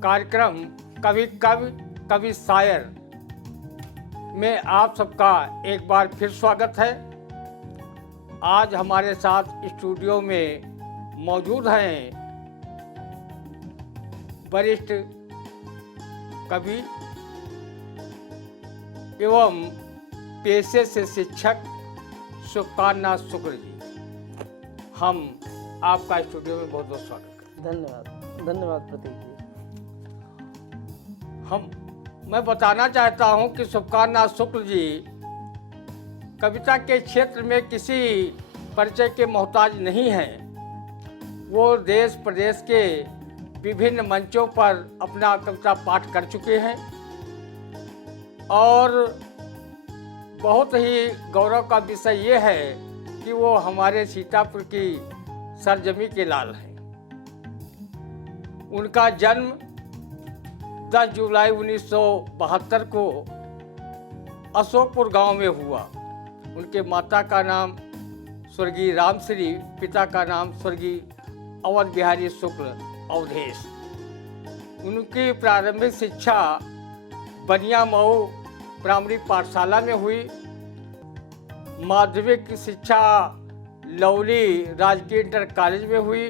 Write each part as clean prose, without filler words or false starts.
कार्यक्रम कभी कवि कभी शायर में आप सबका एक बार फिर स्वागत है। आज हमारे साथ स्टूडियो में मौजूद हैं वरिष्ठ कवि एवं पेशे से शिक्षक शुभकामना शुक्ल जी। हम आपका स्टूडियो में बहुत बहुत स्वागत करते धन्यवाद धन्यवाद प्रतीक जी। मैं बताना चाहता हूं कि शुभकामना शुक्ल जी कविता के क्षेत्र में किसी परिचय के मोहताज नहीं हैं। वो देश प्रदेश के विभिन्न मंचों पर अपना कविता पाठ कर चुके हैं और बहुत ही गौरव का विषय ये है कि वो हमारे सीतापुर की सरजमी के लाल हैं। उनका जन्म 10 जुलाई 1972 को अशोकपुर गांव में हुआ। उनके माता का नाम स्वर्गीय रामश्री, पिता का नाम स्वर्गीय अवध बिहारी शुक्ल अवधेश। उनकी प्रारंभिक शिक्षा बनिया मऊ प्राइमरी पाठशाला में हुई। माध्यमिक शिक्षा लवली राजकीय इंटर कॉलेज में हुई।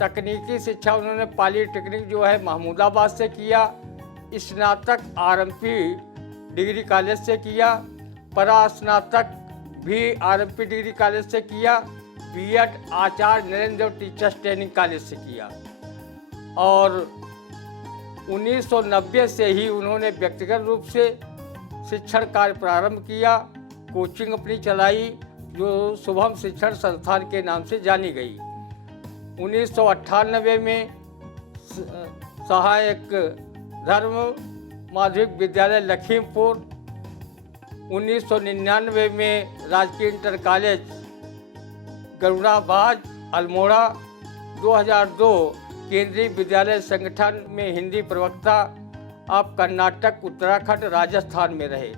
तकनीकी शिक्षा उन्होंने पॉलीटेक्निक जो है महमूदाबाद से किया। स्नातक आरएमपी डिग्री कॉलेज से किया। परास्नातक भी आरएमपी डिग्री कॉलेज से किया। बीएड आचार्य नरेंद्र देव टीचर्स ट्रेनिंग कॉलेज से किया और 1990 से ही उन्होंने व्यक्तिगत रूप से शिक्षण कार्य प्रारंभ किया। कोचिंग अपनी चलाई जो शुभम शिक्षण संस्थान के नाम से जानी गई। 1998 में सहायक धर्म माध्यमिक विद्यालय लखीमपुर, 1999 में राजकीय इंटर कॉलेज गरुड़ाबाद अल्मोड़ा, 2002 केंद्रीय विद्यालय संगठन में हिंदी प्रवक्ता। आप कर्नाटक, उत्तराखंड, राजस्थान में रहे।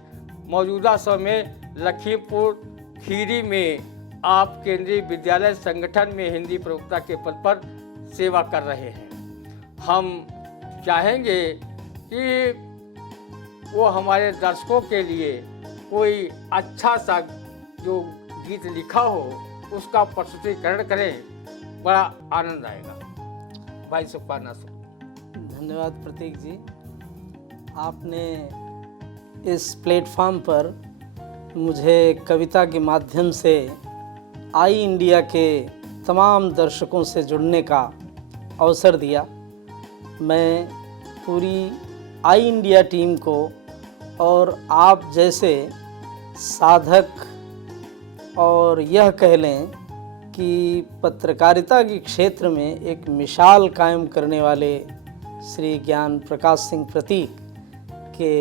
मौजूदा समय लखीमपुर खीरी में आप केंद्रीय विद्यालय संगठन में हिंदी प्रवक्ता के पद पर सेवा कर रहे हैं। हम चाहेंगे कि वो हमारे दर्शकों के लिए कोई अच्छा सा जो गीत लिखा हो उसका प्रस्तुतिकरण करें, बड़ा आनंद आएगा। भाई शुभकामना शुक्ल। धन्यवाद प्रतीक जी। आपने इस प्लेटफॉर्म पर मुझे कविता के माध्यम से आई इंडिया के तमाम दर्शकों से जुड़ने का अवसर दिया। मैं पूरी आई इंडिया टीम को और आप जैसे साधक और यह कह लें कि पत्रकारिता के क्षेत्र में एक मिसाल कायम करने वाले श्री ज्ञान प्रकाश सिंह प्रतीक के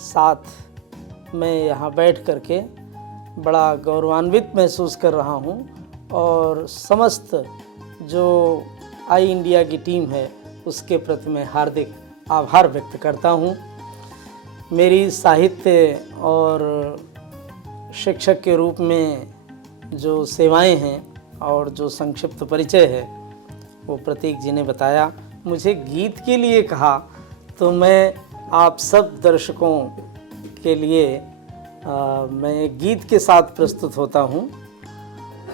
साथ मैं यहाँ बैठ करके बड़ा गौरवान्वित महसूस कर रहा हूँ और समस्त जो आई इंडिया की टीम है उसके प्रति मैं हार्दिक आभार व्यक्त करता हूँ। मेरी साहित्य और शिक्षक के रूप में जो सेवाएं हैं और जो संक्षिप्त परिचय है वो प्रतीक जी ने बताया। मुझे गीत के लिए कहा तो मैं आप सब दर्शकों के लिए मैं गीत के साथ प्रस्तुत होता हूँ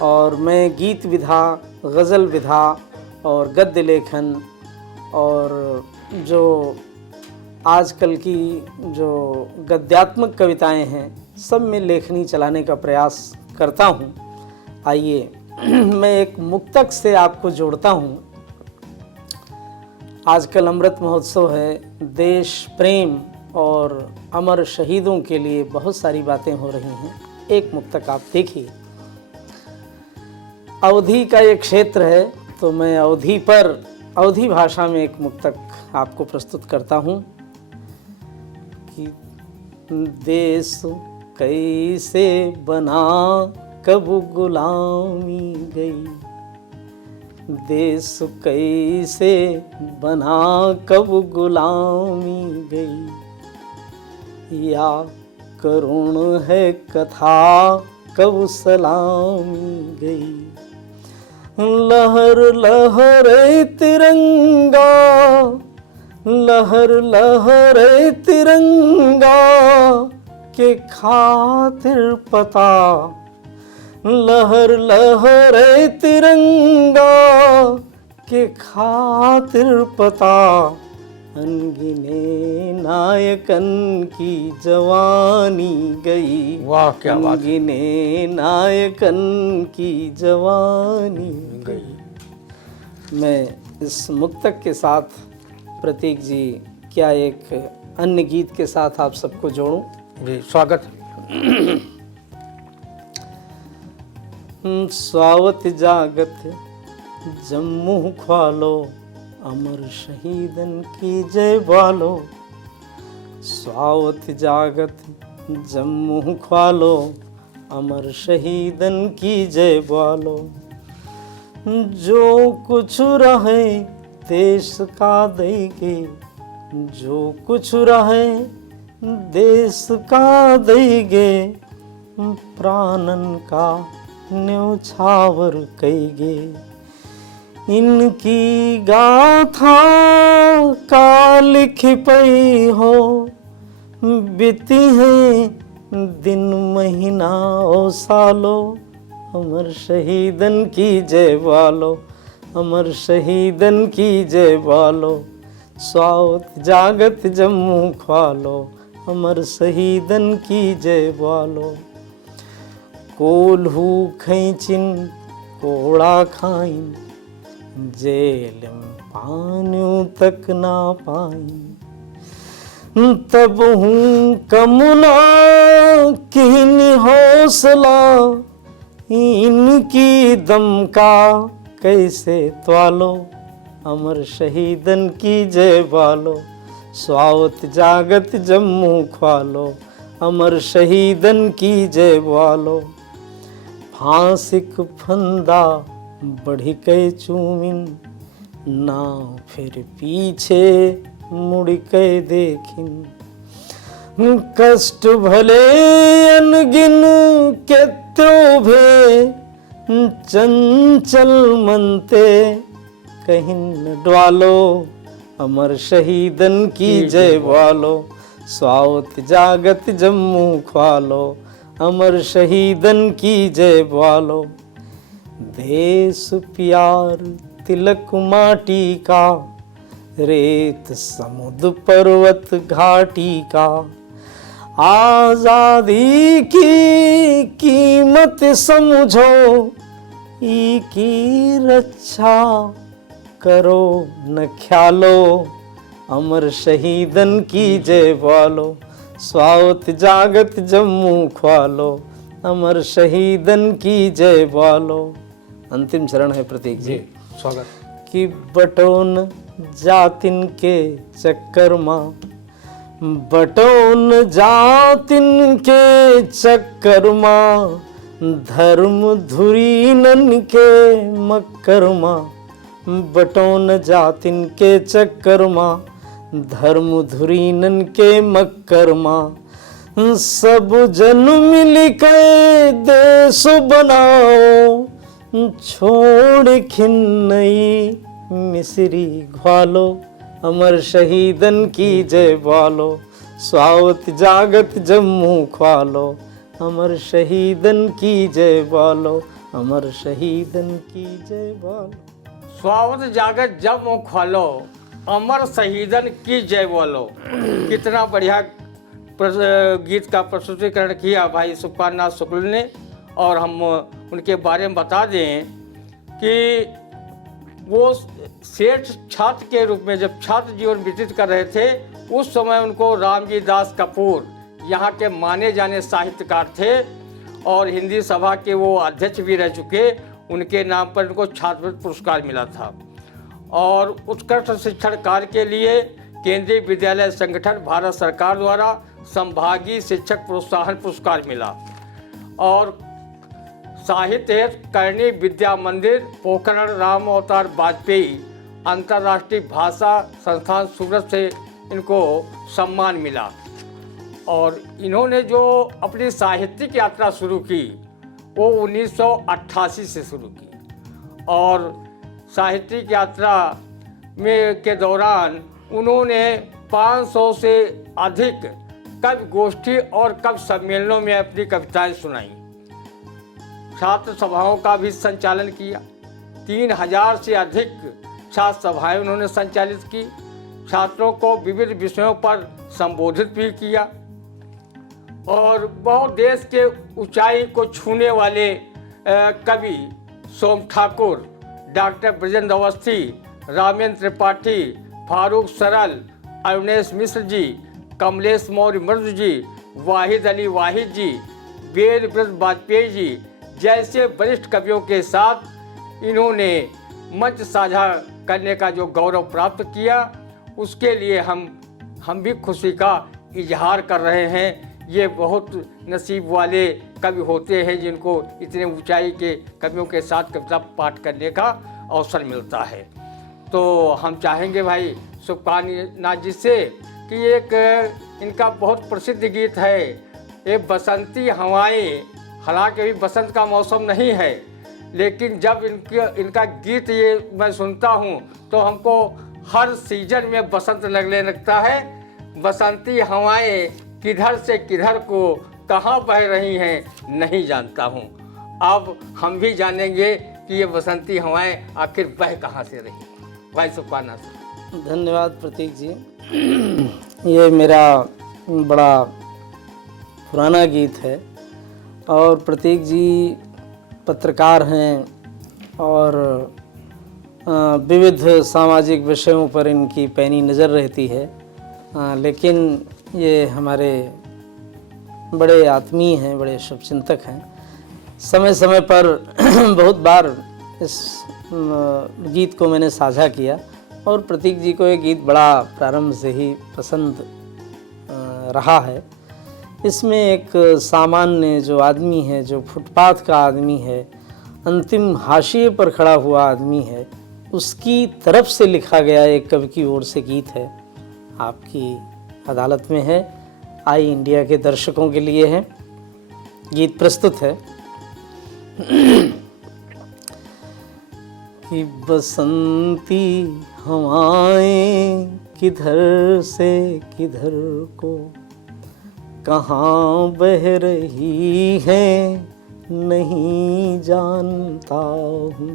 और मैं गीत विधा, गज़ल विधा और गद्य लेखन और जो आजकल की जो गद्यात्मक कविताएं हैं सब में लेखनी चलाने का प्रयास करता हूँ। आइए मैं एक मुक्तक से आपको जोड़ता हूँ। आजकल अमृत महोत्सव है, देश प्रेम और अमर शहीदों के लिए बहुत सारी बातें हो रही हैं। एक मुक्तक आप देखिए। अवधि का एक क्षेत्र है तो मैं अवधि भाषा में एक मुक्तक आपको प्रस्तुत करता हूँ कि देश कैसे बना कब गुलामी गई, देश कैसे बना कब गुलामी गई, या करुण है कथा कब सलामी गई। लहर लहरे तिरंगा लहर लहरे तिरंगा के खातिर पता, लहर लहरे तिरंगा के खातिर पता, अनगिने नायकन की जवानी गई। वाह क्या बात है। अनगिने नायकन की जवानी गई। मैं इस मुक्तक के साथ प्रतीक जी क्या एक अन्य गीत के साथ आप सबको जोड़ूं? जी स्वागत। स्वावत जागत जम्मू ख्वालो, अमर शहीदन की जय बालो। स्वावत जागत जम्मू ख्वालो, अमर शहीदन की जय बालो। जो कुछ रहे देश का देंगे, जो कुछ रहे देश का देंगे, प्राणन का न्योछावर कहेंगे। इनकी गाथा का लिख पई हो, बीती है दिन महीना ओ सालो, अमर शहीदन की जय बालो, अमर शहीदन की जय बालो। स्वावत जागत जम्मू ख्वालो, अमर शहीदन की जय बालो। कोल्हू खैचिन कोड़ा खाइन, जेल में पानियों तक ना पाई। तब हूँ कमुना किन हौसला, इनकी दम का कैसे त्वालो, अमर शहीदन की जय बालो। स्वावत जागत जम्मू ख्वालो, अमर शहीदन की जय बालो। फांसिक फंदा बढ़ी के चूमिन, ना फिर पीछे मुड़ के देखिन। कष्ट भले अनगिन के त्यो भे, चंचल मनते कहीं न डवालो, अमर शहीदन की जय बालो। स्वावत जागत जम्मू ख्वालो, अमर शहीदन की जय बालो। देश प्यार तिलक माटी का, रेत समुद्र पर्वत घाटी का। आजादी की कीमत समझो, की रक्षा करो न ख्यालो, अमर शहीदन की जय बालो। स्वावत जागत जम्मू ख्वालो, अमर शहीदन की जय बालो। अंतिम चरण है प्रतीक जी। स्वागत। कि बटोन जातिन के चक्कर माँ, बटोन जातिन के चक्कर माँ, धर्म धुरीनन के मक्कर माँ। बटोन जातिन के चक्कर माँ, धर्म धुरीनन के मक्कर माँ। सब जन मिल के देश बनाओ, छोड़ खिन्नई मिसरी घ्वालो, अमर शहीदन की जय बालो। स्वावत जागत जम्मू ख्वालो, अमर शहीदन की जय बालो, अमर शहीदन की जय बालो। स्वावत जागत जम्मू ख्वालो, अमर शहीदन की जय बोलो। कितना बढ़िया गीत का प्रस्तुतिकरण किया भाई सुखपाल नाथ शुक्ल ने। और हम उनके बारे में बता दें कि वो सेठ छात्र के रूप में जब छात्र जीवन व्यतीत कर रहे थे, उस समय उनको रामजी दास कपूर यहाँ के माने जाने साहित्यकार थे और हिंदी सभा के वो अध्यक्ष भी रह चुके। उनके नाम पर उनको छात्रवृत्ति पुरस्कार मिला था। और उत्कृष्ट शिक्षण कार्य के लिए केंद्रीय विद्यालय संगठन भारत सरकार द्वारा संभागीय शिक्षक प्रोत्साहन पुरस्कार मिला। और साहित्य करणी विद्या मंदिर पोखरण राम अवतार वाजपेयी अंतर्राष्ट्रीय भाषा संस्थान सूरत से इनको सम्मान मिला। और इन्होंने जो अपनी साहित्यिक यात्रा शुरू की वो 1988 से शुरू की। और साहित्यिक यात्रा में के दौरान उन्होंने 500 से अधिक कवि गोष्ठी और कवि सम्मेलनों में अपनी कविताएं सुनाई। छात्र सभाओं का भी संचालन किया। 3000 से अधिक छात्र सभाएं उन्होंने संचालित की। छात्रों को विविध विषयों पर संबोधित भी किया और बहुत देश के ऊंचाई को छूने वाले कवि सोम ठाकुर, डॉक्टर ब्रजेंद्र अवस्थी, रामेंद्र त्रिपाठी, फारूक सरल, अवनेश मिश्र जी, कमलेश मौर्य मृदु जी, वाहिद अली वाहिद जी, वेद ब्रज वाजपेयी जी जैसे वरिष्ठ कवियों के साथ इन्होंने मंच साझा करने का जो गौरव प्राप्त किया, उसके लिए हम भी खुशी का इजहार कर रहे हैं। ये बहुत नसीब वाले कवि होते हैं जिनको इतने ऊंचाई के कवियों के साथ कविता पाठ करने का अवसर मिलता है। तो हम चाहेंगे भाई शुभकामना जी से कि एक इनका बहुत प्रसिद्ध गीत है, ये बसंती हवाएं। हालांकि अभी बसंत का मौसम नहीं है, लेकिन जब इनका गीत ये मैं सुनता हूँ तो हमको हर सीजन में बसंत लगने लगता है। बसंती हवाएं किधर से किधर को कहाँ बह रही हैं नहीं जानता हूँ। अब हम भी जानेंगे कि ये बसंती हवाएं आखिर बह कहाँ से रही। भाई शुभकामना से। धन्यवाद प्रतीक जी। ये मेरा बड़ा पुराना गीत है और प्रतीक जी पत्रकार हैं और विविध सामाजिक विषयों पर इनकी पैनी नज़र रहती है। लेकिन ये हमारे बड़े आत्मीय हैं, बड़े शुभचिंतक हैं। समय समय पर बहुत बार इस गीत को मैंने साझा किया और प्रतीक जी को ये गीत बड़ा प्रारंभ से ही पसंद रहा है। इसमें एक सामान्य जो आदमी है, जो फुटपाथ का आदमी है, अंतिम हाशिए पर खड़ा हुआ आदमी है, उसकी तरफ से लिखा गया एक कवि की ओर से गीत है। आपकी अदालत में है, आई इंडिया के दर्शकों के लिए है। गीत प्रस्तुत है कि बसंती हवाएं किधर से किधर को कहाँ बह रही है नहीं जानता हूँ।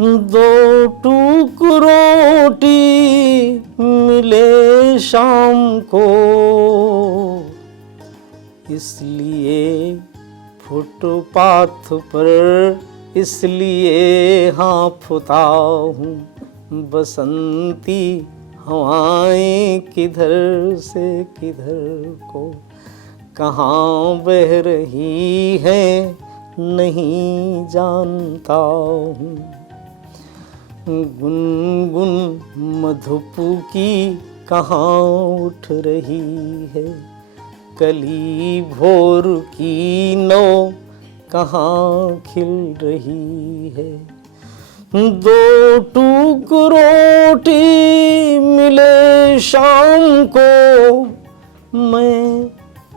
दो टूक रोटी मिले शाम को इसलिए फुटपाथ पर इसलिए हाँफता हूँ। बसंती हवाएं किधर से किधर को कहाँ बह रही है नहीं जानता हूँ। गुनगुन मधुपू की कहाँ उठ रही है, कली भोर की नो कहाँ खिल रही है। दो टूक रोटी मिले शाम को मैं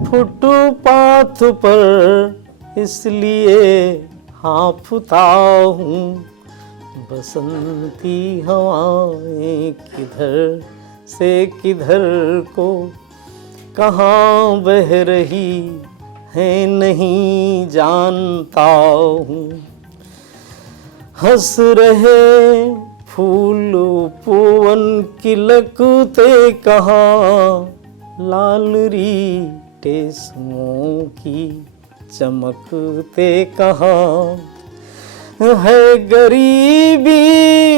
फुटपाथ पर इसलिए हाँफता हूँ। बसंती हवाएं किधर से किधर को कहाँ बह रही है नहीं जानता हूँ। हंस रहे फूल पवन किलकते कहाँ, लालरी टेसुओं की चमकते कहाँ। है गरीबी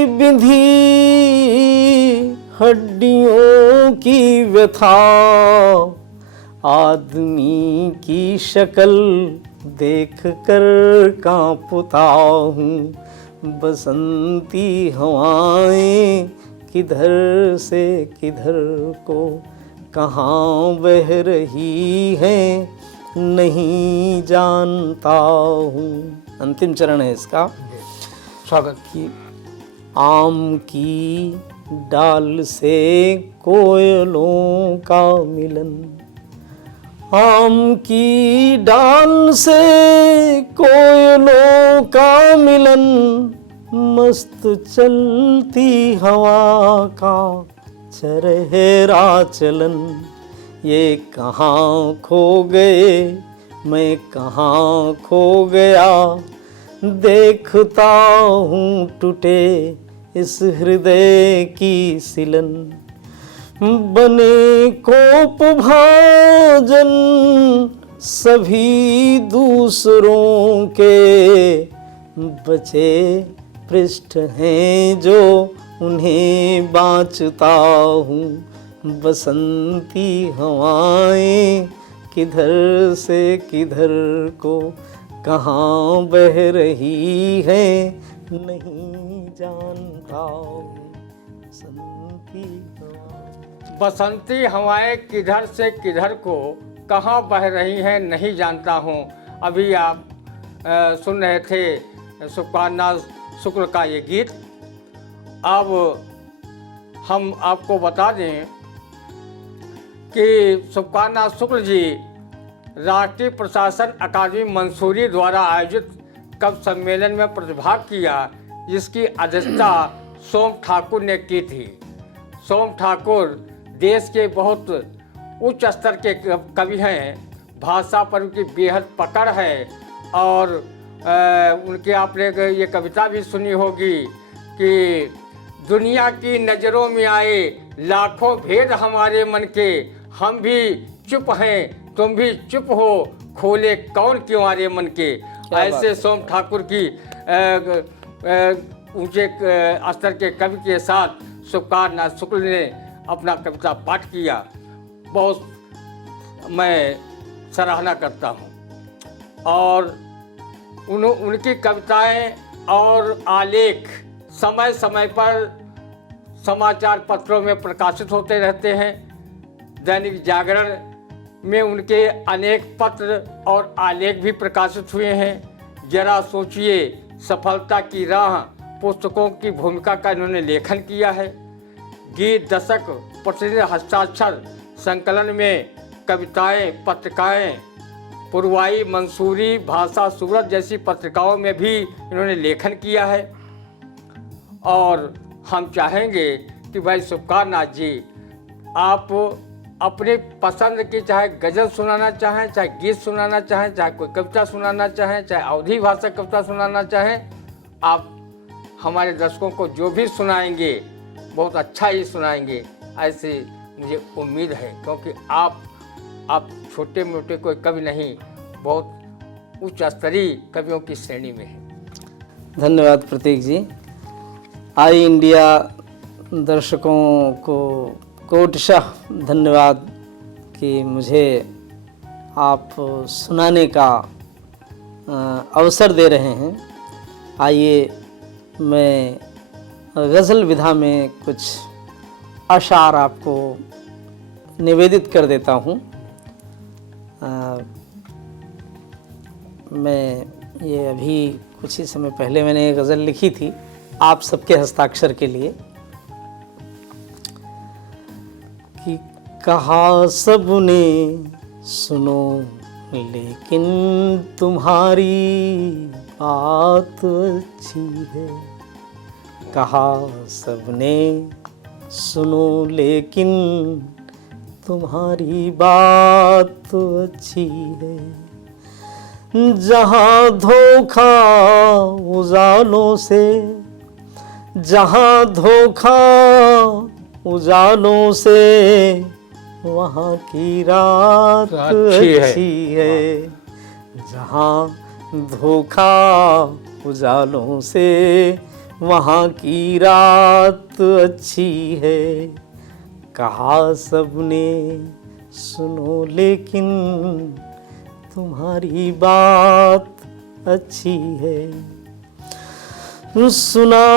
बिंधी हड्डियों की व्यथा, आदमी की शक्ल देख कर कांपता हूँ। बसंती हवाएं किधर से किधर को कहाँ बह रही है नहीं जानता हूँ। अंतिम चरण है इसका। स्वागत की आम की डाल से कोयलों का मिलन, आम की डाल से कोयलों का मिलन, मस्त चलती हवा का चरहरा चलन, ये कहाँ खो गए मैं कहाँ खो गया, देखता हूँ टूटे इस हृदय की सिलन। बने कोप भाजन सभी दूसरों के, बचे पृष्ठ हैं जो उन्हें बाँचता हूँ। बसंती हवाएं किधर से किधर को कहाँ बह रही है नहीं जानता हूँ। बसंती हवाएं किधर से किधर को कहाँ बह रही हैं नहीं जानता हूँ। अभी आप सुन रहे थे सुकाना शुक्ल का ये गीत। अब हम आपको बता दें कि सुकाना शुक्ल जी राष्ट्रीय प्रशासन अकादमी मंसूरी द्वारा आयोजित कवि सम्मेलन में प्रतिभाग किया, जिसकी अध्यक्षता सोम ठाकुर ने की थी। सोम ठाकुर देश के बहुत उच्च स्तर के कवि हैं, भाषा पर उनकी बेहद पकड़ है और उनके आपने ये कविता भी सुनी होगी कि दुनिया की नज़रों में आए लाखों भेद हमारे मन के, हम भी चुप हैं तुम भी चुप हो, खोले कौन किवारे मन के। ऐसे सोम ठाकुर की ऊंचे स्तर के कवि के साथ सुकाना शुक्ल ने अपना कविता पाठ किया। बहुत मैं सराहना करता हूँ और उनकी कविताएं और आलेख समय समय पर समाचार पत्रों में प्रकाशित होते रहते हैं। दैनिक जागरण में उनके अनेक पत्र और आलेख भी प्रकाशित हुए हैं। जरा सोचिए सफलता की राह पुस्तकों की भूमिका का इन्होंने लेखन किया है। गीत दशक प्रसिद्ध हस्ताक्षर संकलन में कविताएं, पत्रिकाएं, पुरवाई, मंसूरी, भाषा सूरत जैसी पत्रिकाओं में भी इन्होंने लेखन किया है। और हम चाहेंगे कि भाई सुकाना जी आप अपनी पसंद की चाहे गज़ल सुनाना चाहें, चाहे गीत सुनाना चाहें, चाहे कोई कविता सुनाना चाहें, चाहे अवधी भाषा कविता सुनाना चाहें, आप हमारे दर्शकों को जो भी सुनाएंगे बहुत अच्छा ही सुनाएंगे, ऐसे मुझे उम्मीद है। क्योंकि आप छोटे मोटे कोई कवि नहीं, बहुत उच्च स्तरीय कवियों की श्रेणी में हैं। धन्यवाद प्रतीक जी। आई इंडिया दर्शकों को कोटिशः धन्यवाद कि मुझे आप सुनाने का अवसर दे रहे हैं। आइए मैं गज़ल विधा में कुछ अशार आपको निवेदित कर देता हूँ। मैं ये अभी कुछ ही समय पहले मैंने गज़ल लिखी थी आप सबके हस्ताक्षर के लिए कि कहा सबने सुनो लेकिन तुम्हारी बात अच्छी है। कहा सबने सुनो लेकिन तुम्हारी बात अच्छी है। जहाँ धोखा उजालों से, जहाँ धोखा उजालों से, वहाँ की रात अच्छी है। जहाँ धोखा उजालों से, वहाँ की रात अच्छी है। कहा सबने सुनो लेकिन तुम्हारी बात अच्छी है। सुना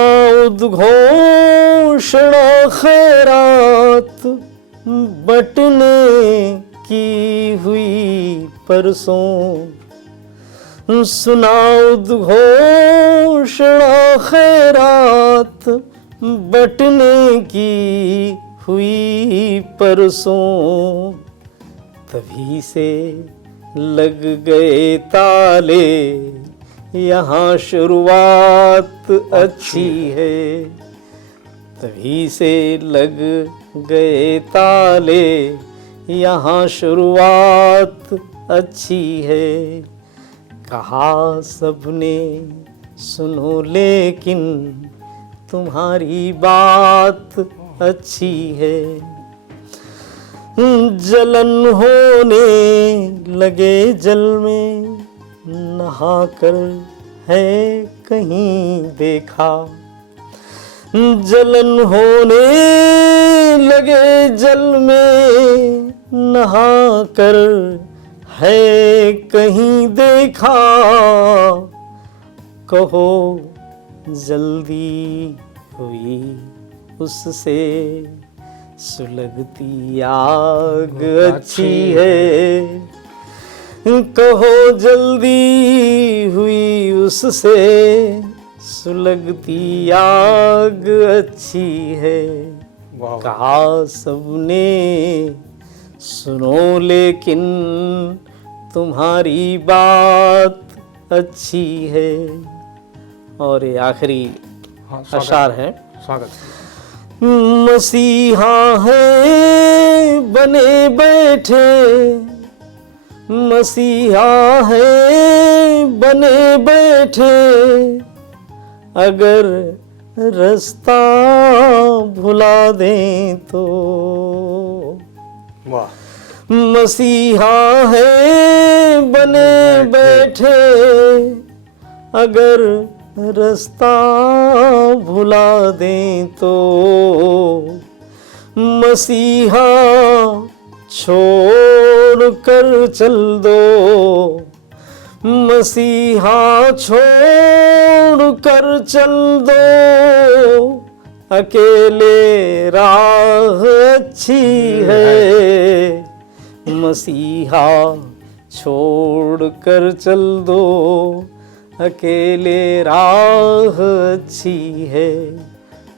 उद्घोषणा खैरात बटने की हुई परसों। सुना उद्घोषणा खैरात बटने की हुई परसों। तभी से लग गए ताले यहाँ शुरुआत अच्छी है, तभी से लग गए ताले, यहाँ शुरुआत अच्छी है। कहा सबने सुनो लेकिन तुम्हारी बात अच्छी है। जलन होने लगे जल में नहा कर है कहीं देखा। जलन होने लगे जल में नहा कर है कहीं देखा। कहो जल्दी हुई उससे सुलगती आग अच्छी है। कहो जल्दी हुई उससे सुलगती आग अच्छी है। कहा सबने सुनो लेकिन तुम्हारी बात अच्छी है। और ये आखिरी अशार है। स्वागत। मसीहा है बने बैठे, मसीहा है बने बैठे, अगर रास्ता भुला दें तो। वाह। मसीहा है बने बैठे, अगर रास्ता भुला दें तो। मसीहा छोड़ कर चल दो, मसीहा छोड़ कर चल दो, अकेले राह अच्छी है। मसीहा छोड़ कर चल दो, अकेले राह अच्छी है।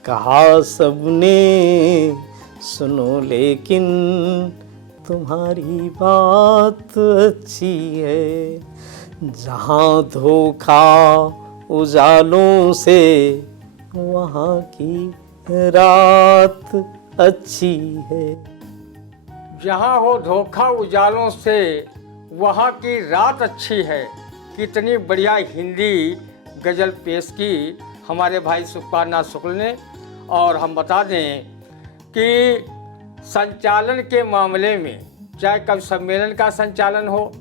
कहा सबने सुनो लेकिन तुम्हारी बात अच्छी है। जहाँ धोखा उजालों से वहाँ की रात अच्छी है। जहाँ हो धोखा उजालों से वहाँ की रात अच्छी है। कितनी बढ़िया हिंदी गज़ल पेश की हमारे भाई सुखपाल शुक्ल ने। और हम बता दें कि संचालन के मामले में चाहे कवि सम्मेलन का संचालन हो,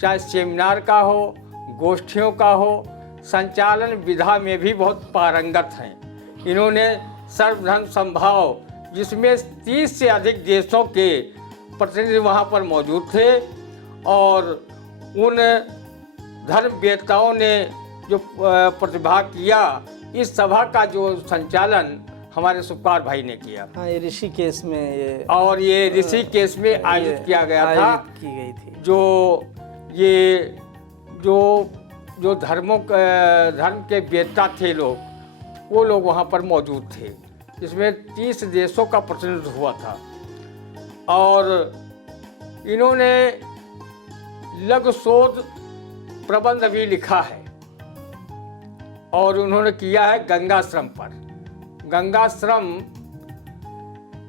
चाहे सेमिनार का हो, गोष्ठियों का हो, संचालन विधा में भी बहुत पारंगत हैं। इन्होंने सर्वधर्म समभाव, जिसमें 30 से अधिक देशों के प्रतिनिधि वहाँ पर मौजूद थे, और उन धर्मवेत्ताओं ने जो प्रतिभाग किया, इस सभा का जो संचालन हमारे सुखपाल भाई ने किया। हाँ, ये ऋषिकेश में ये ऋषिकेश में आयोजित किया गया था। की गई थी। जो धर्म के वेत्ता थे लोग, वो लोग वहाँ पर मौजूद थे। इसमें 30 देशों का प्रतिनिधित्व हुआ था। और इन्होंने लघु शोध प्रबंध भी लिखा है, और उन्होंने किया है गंगाश्रम पर। गंगाश्रम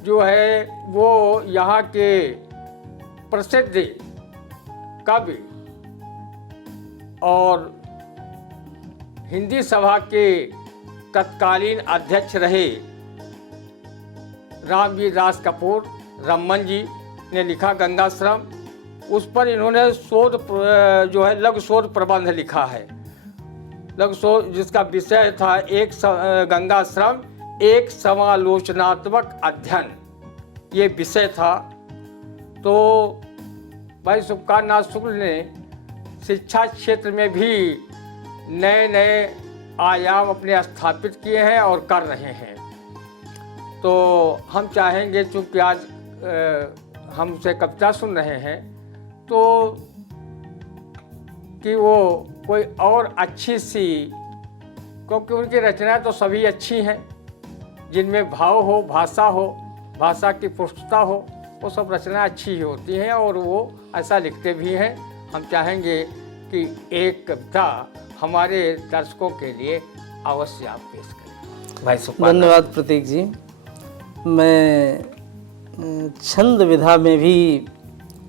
जो है वो यहाँ के प्रसिद्ध कवि और हिंदी सभा के तत्कालीन अध्यक्ष रहे रामवीर दास कपूर रमन जी ने लिखा गंगाश्रम। उस पर इन्होंने शोध जो है लघु शोध प्रबंध लिखा है। लघु शोध जिसका विषय था गंगाश्रम एक समालोचनात्मक अध्ययन, ये विषय था। तो भाई सुखपाल शुक्ल ने शिक्षा क्षेत्र में भी नए नए आयाम अपने स्थापित किए हैं और कर रहे हैं। तो हम चाहेंगे, चूँकि आज हमसे कविता सुन रहे हैं, तो कि वो कोई और अच्छी सी, क्योंकि उनकी रचनाएं तो सभी अच्छी हैं, जिनमें भाव हो, भाषा की पुष्टता हो, वो सब रचनाएं अच्छी ही होती हैं और वो ऐसा लिखते भी हैं। हम चाहेंगे कि एक कविता हमारे दर्शकों के लिए अवश्य आप पेश करें। भाई सुखपाल। धन्यवाद प्रतीक जी। मैं छंद विधा में भी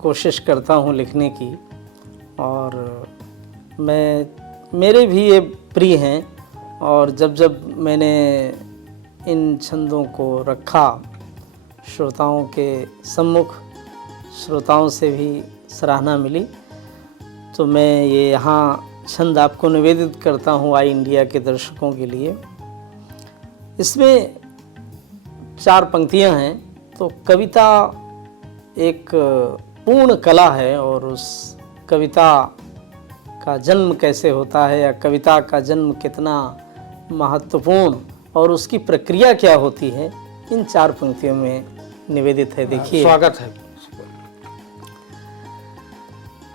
कोशिश करता हूँ लिखने की, और मेरे भी ये प्रिय हैं, और जब जब मैंने इन छंदों को रखा श्रोताओं के सम्मुख, श्रोताओं से भी सराहना मिली, तो मैं ये यहाँ छंद आपको निवेदित करता हूँ आई इंडिया के दर्शकों के लिए। इसमें 4 पंक्तियाँ हैं। तो कविता एक पूर्ण कला है, और उस कविता का जन्म कैसे होता है, या कविता का जन्म कितना महत्वपूर्ण और उसकी प्रक्रिया क्या होती है, इन 4 पंक्तियों में निवेदित है। देखिए, स्वागत है।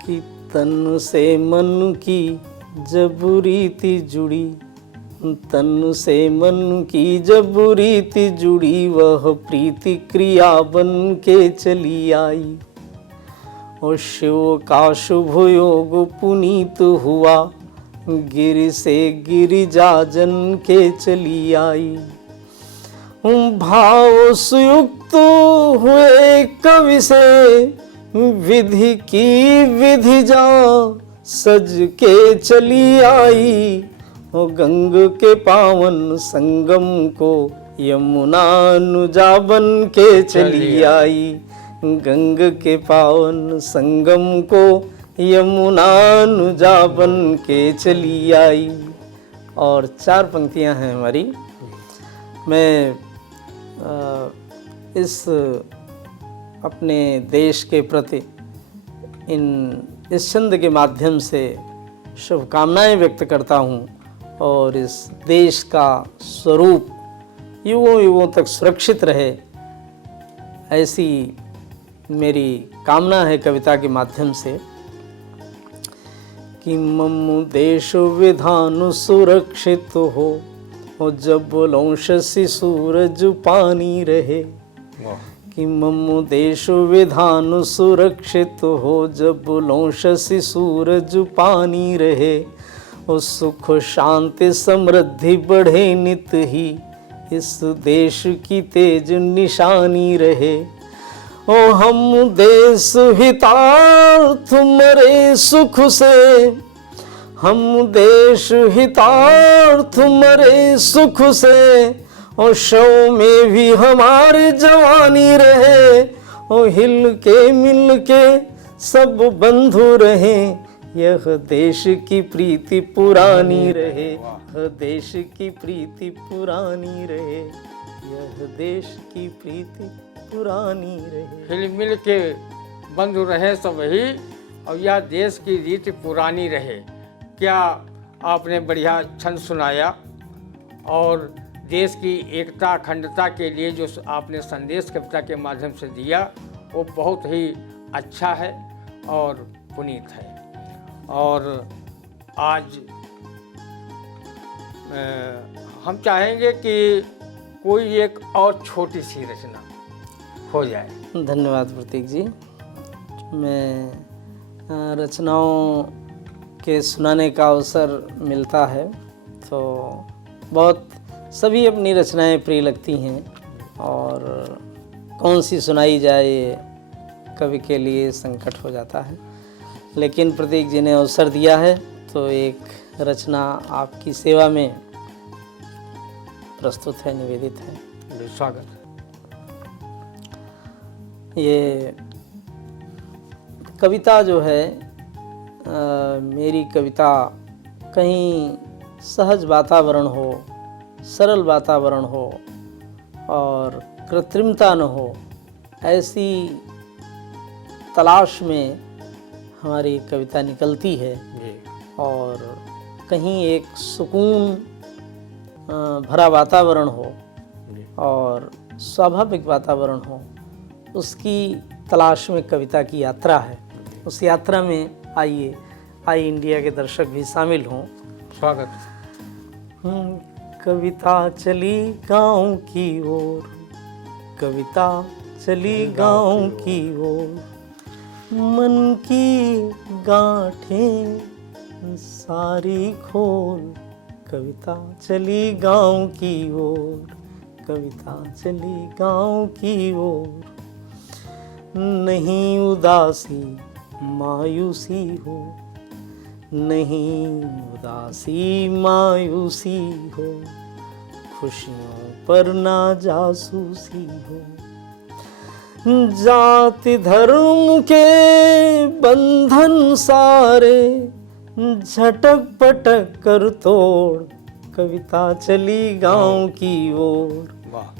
कि तन से मन की जब रीति जुड़ी, तन से मन की जब रीति जुड़ी, वह प्रीति क्रिया बन के चली आई। और शिव का शुभ योग पुनीत हुआ, गिर से गिरिजा जन के चली आई। भाव सुयुक्त हुए कवि से, विधि की विधि जा सज के चली आई। और गंग के पावन संगम को यमुना अनुजा बन के चली आई। गंग के पावन संगम को यमुना अनुजा बन के चली आई। और 4 पंक्तियां हैं हमारी। मैं इस अपने देश के प्रति इस छंद के माध्यम से शुभकामनाएं व्यक्त करता हूँ, और इस देश का स्वरूप युगों युगों तक सुरक्षित रहे, ऐसी मेरी कामना है कविता के माध्यम से। कि मम देश विधान सुरक्षित हो, और जब लौंशसी सूरज पानी रहे। कि मम देश विधान सुरक्षित हो, जब लौंशसी सूरज पानी रहे। और सुख शांति समृद्धि बढ़े नित ही, इस देश की तेज निशानी रहे। ओ हम देश हितार्थ मरे सुख से, हम देश हितार्थ मरे सुख से। और शव में भी हमारी जवानी रहे। ओ हिल के मिल के सब बंधु रहें, यह देश की प्रीति पुरानी रहे। यह देश की प्रीति पुरानी रहे, यह देश की प्रीति पुरानी रहे। हिल मिल के बंधु रहे सब ही, और यह देश की रीति पुरानी रहे। क्या आपने बढ़िया छंद सुनाया, और देश की एकता अखंडता के लिए जो आपने संदेश कविता के माध्यम से दिया, वो बहुत ही अच्छा है और पुनीत है। और आज हम चाहेंगे कि कोई एक और छोटी सी रचना हो जाए। धन्यवाद प्रतीक जी। मैं रचनाओं के सुनाने का अवसर मिलता है तो बहुत सभी अपनी रचनाएं प्रिय लगती हैं, और कौन सी सुनाई जाए कवि के लिए संकट हो जाता है। लेकिन प्रतीक जी ने अवसर दिया है तो एक रचना आपकी सेवा में प्रस्तुत है, निवेदित है। स्वागत है। ये कविता जो है मेरी कविता कहीं सहज वातावरण हो, सरल वातावरण हो और कृत्रिमता न हो, ऐसी तलाश में हमारी कविता निकलती है जी। और कहीं एक सुकून भरा वातावरण हो और स्वाभाविक वातावरण हो, उसकी तलाश में कविता की यात्रा है। उस यात्रा में आइए आई इंडिया के दर्शक भी शामिल हों। स्वागत। कविता चली गाँव की ओर, कविता चली गाँव की ओर, मन की गांठें सारी खोल, कविता चली गांव की ओर, कविता चली गांव की ओर। नहीं उदासी मायूसी हो, नहीं उदासी मायूसी हो, खुशियों पर ना जासूसी हो। जाति धर्म के बंधन सारे झटक पटक कर तोड़, कविता चली गांव की ओर,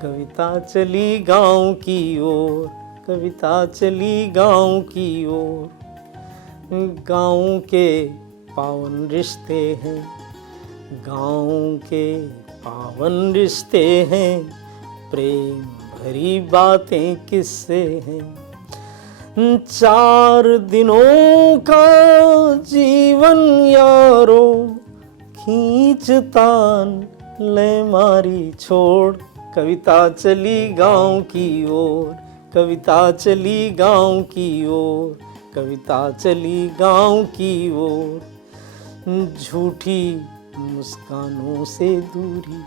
कविता चली गांव की ओर, कविता चली गांव की ओर। गांव के पावन रिश्ते हैं, गांव के पावन रिश्ते हैं, प्रेम भरी बातें किससे हैं। 4 दिनों का जीवन यारो, खींच तान ले मारी छोड़, कविता चली गांव की ओर, कविता चली गांव की ओर, कविता चली गांव की ओर। झूठी मुस्कानों से दूरी,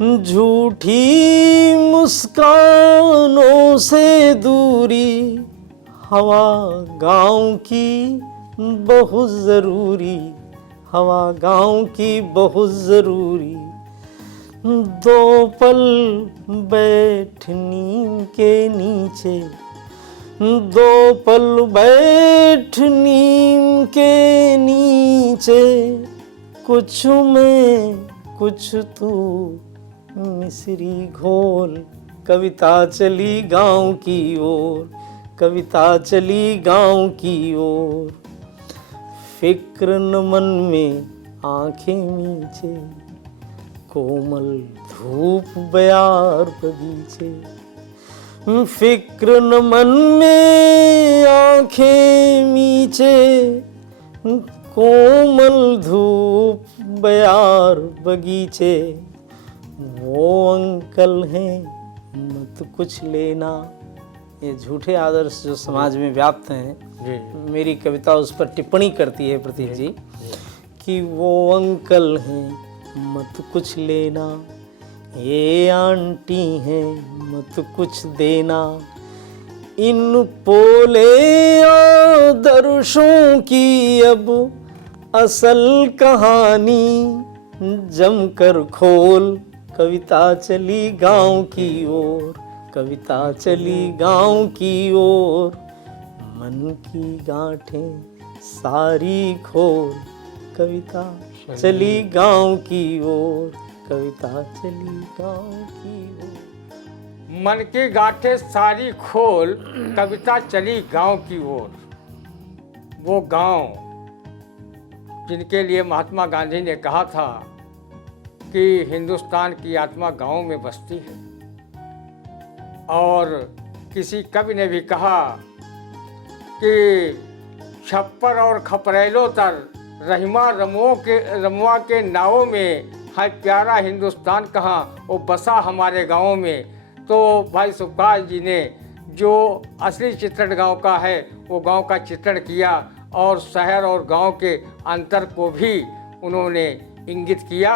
झूठी मुस्कानों से दूरी, हवा गांव की बहुत ज़रूरी, हवा गांव की बहुत ज़रूरी। 2 पल बैठ नीम के नीचे, 2 पल बैठ नीम के नीचे, कुछ मैं कुछ तू मिश्री घोल, कविता चली गांव की ओर, कविता चली गांव की ओर। फिक्र न मन में आंखें मीचे, कोमल धूप बयार बगीचे। फिक्र न मन में आंखें मीचे, कोमल धूप बयार बगीचे। वो अंकल हैं मत कुछ लेना, ये झूठे आदर्श जो समाज में व्याप्त हैं, मेरी कविता उस पर टिप्पणी करती है प्रतीक जी कि वो अंकल हैं मत कुछ लेना, ये आंटी हैं मत कुछ देना। इन पोले आदर्शों की अब असल कहानी जमकर खोल, कविता चली गांव की ओर, कविता चली गांव की ओर। मन की गांठें सारी खोल, कविता चली गांव की ओर, कविता चली गांव की ओर। मन की गांठें सारी खोल, कविता चली गांव की ओर। वो गांव जिनके लिए महात्मा गांधी ने कहा था कि हिंदुस्तान की आत्मा गांव में बसती है, और किसी कवि ने भी कहा कि छप्पर और खपरेलों तर रहीमा रमुआ के नावों में है प्यारा हिंदुस्तान कहाँ, वो बसा हमारे गाँव में। तो भाई सुभाष जी ने जो असली चित्रण गांव का है वो गांव का चित्रण किया, और शहर और गांव के अंतर को भी उन्होंने इंगित किया।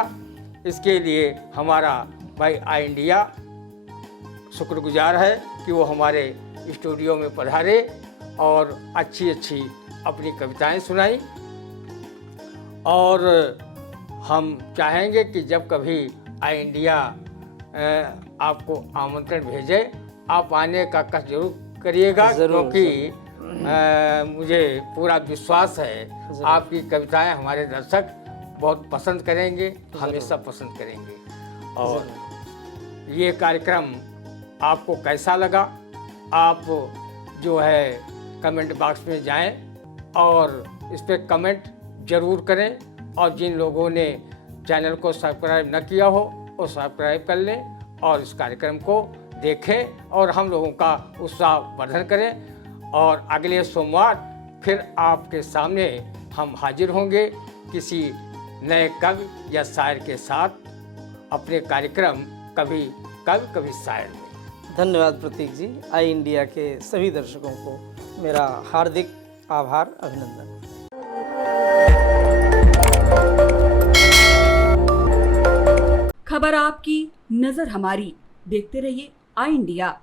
इसके लिए हमारा भाई आई इंडिया शुक्रगुजार है कि वो हमारे स्टूडियो में पधारे और अच्छी अच्छी अपनी कविताएं सुनाई। और हम चाहेंगे कि जब कभी आई इंडिया आपको आमंत्रण भेजे, आप आने का कष्ट जरूर करिएगा, क्योंकि मुझे पूरा विश्वास है आपकी कविताएं हमारे दर्शक बहुत पसंद करेंगे, हमेशा पसंद करेंगे। और ये कार्यक्रम आपको कैसा लगा, आप जो है कमेंट बॉक्स में जाएं और इस पर कमेंट ज़रूर करें। और जिन लोगों ने चैनल को सब्सक्राइब न किया हो वो सब्सक्राइब कर लें और इस कार्यक्रम को देखें और हम लोगों का उत्साह वर्धन करें। और अगले सोमवार फिर आपके सामने हम हाजिर होंगे किसी नए कवि या शायर के साथ अपने कार्यक्रम कभी कवि कभी शायर में। धन्यवाद प्रतीक जी। आई इंडिया के सभी दर्शकों को मेरा हार्दिक आभार, अभिनंदन। खबर आपकी, नजर हमारी। देखते रहिए आई इंडिया।